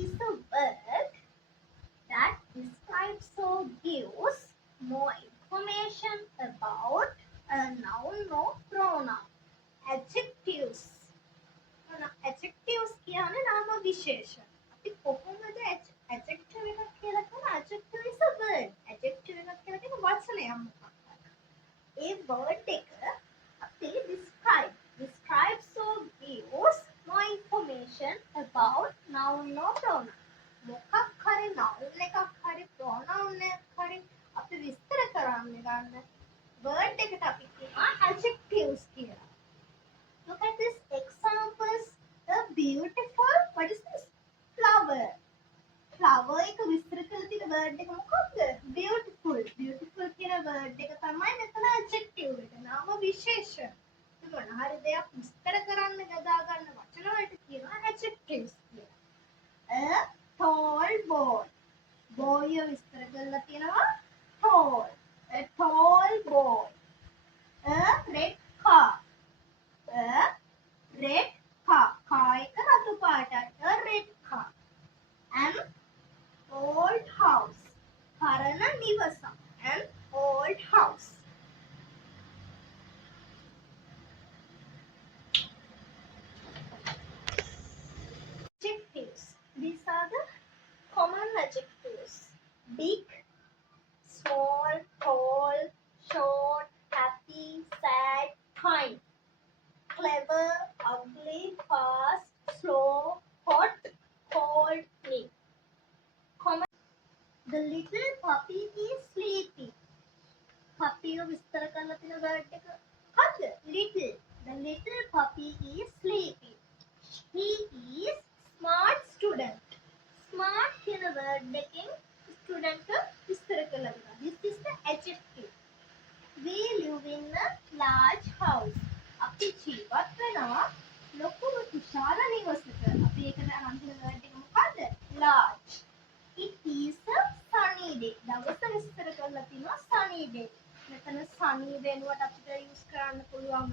is a word that describes or gives more information about a noun or pronoun. Adjectives. Adjectives කියන්නේ නාම විශේෂණ. අපි කොහොමද adjective එකක් කියලා කරන adjective is a word. Adjective එකක් කියලා කියන වචනයක් මොකක්ද? ඒ word එක අපි describes or gives more information about noun or pronoun. මොකක් හරි noun එකක් හරි pronoun එකක් හරි අපි විස්තර කරන්න ගන්න word එකට අපි කියනවා adjectives කියලා. Look at this examples. The beautiful, what is this? Flower. Flower එක විස්තර කරලා තියෙන word එක මොකක්ද? Beautiful. Beautiful කියන word එක තමයි මෙතන adjective එක. නාම විශේෂණ. ඒක මොන හරි දෙයක් විස්තර කරන්න යොදා ගන්න වචන වලට කියනවා adjectives කියලා. A tall boy. Boy විස්තර කරලා තියෙනවා tall. A tall boy. A red car. A red car. Car එක රතු පාටයි. A red car. An old house. පරණ නිවසක්. An old house. Adjectives. These are the common adjectives. Big, small, tall, short, happy, sad, kind. Clever, ugly, fast, slow, hot, cold, neat. Common. The little puppy is sleepy. Puppy විස්තර කරලා තියෙන word එක හරිද? Little. The little puppy is sleepy. He is smart student. Smart කියන word එකෙන් student විස්තර කරලා තියෙනවා. This is the adjective. We live in a large house. අපි ජීවත් වෙනවා ලොකු විශාල නිවසක. අපි ඒකට අන්තිම word එක මොකද්ද? Large. It is a sunny day. දවස විස්තර කරලා තියෙනවා sunny day. මෙතන sunny වෙනුවට අපිට use කරන්න පුළුවන්